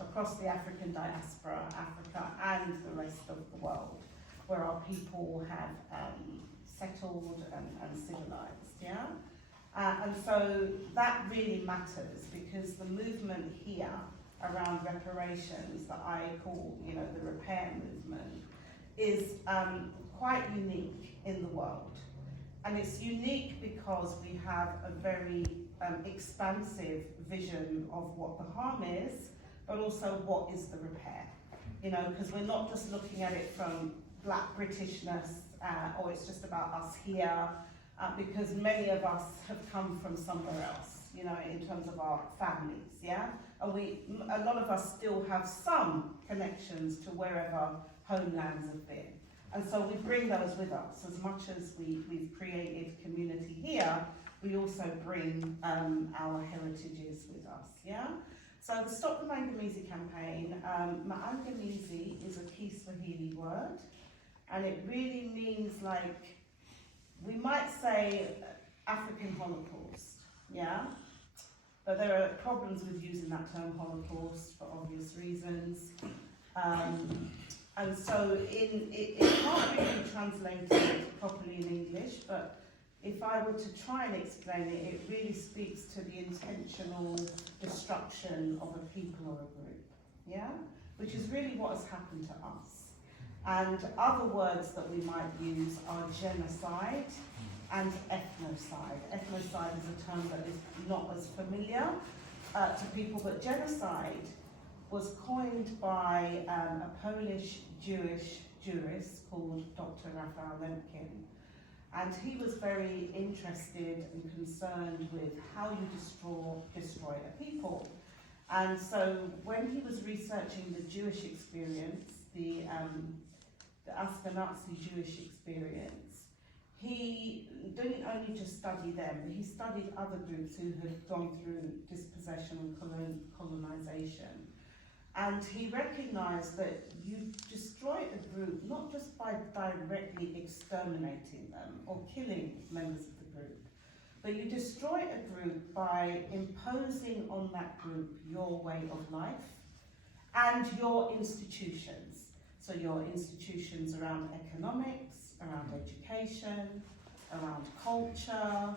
across the African diaspora, Africa and the rest of the world, where our people have settled and civilized, yeah? And so that really matters, because the movement here around reparations that I call, you know, the repair movement, is quite unique in the world. And it's unique because we have a very expansive vision of what the harm is, but also what is the repair. You know, because we're not just looking at it from Black Britishness, or it's just about us here, because many of us have come from somewhere else, you know, in terms of our families, yeah? And a lot of us still have some connections to wherever homelands have been. And so we bring those with us. As much as we've created community here, we also bring our heritages with us, yeah? So the Stop the Maangamizi campaign, Maangamizi is a Kiswahili word, and it really means, like, we might say African Holocaust, yeah? But there are problems with using that term Holocaust for obvious reasons. And so it can't really be translated properly in English, but if I were to try and explain it, it really speaks to the intentional destruction of a people or a group, yeah? Which is really what has happened to us. And other words that we might use are genocide and ethnocide. Ethnocide is a term that is not as familiar to people, but genocide was coined by a Polish Jewish jurist called Dr. 𝙁𝙁𝙁𝙁. And he was very interested and concerned with how you destroy a people. And so when he was researching the Jewish experience, the Ashkenazi Jewish experience, he didn't only just study them, but he studied other groups who had gone through dispossession and colonization. And he recognized that you destroy a group not just by directly exterminating them or killing members of the group, but you destroy a group by imposing on that group your way of life and your institutions. So your institutions around economics, around education, around culture,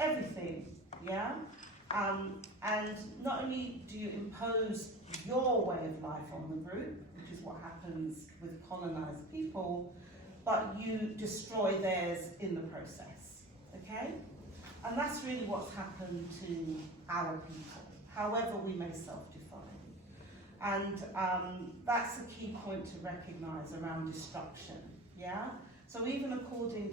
everything, yeah? And not only do you impose your way of life on the group, which is what happens with colonized people, but you destroy theirs in the process, okay? And that's really what's happened to our people, however we may self-define. And that's a key point to recognize around destruction, yeah? So even according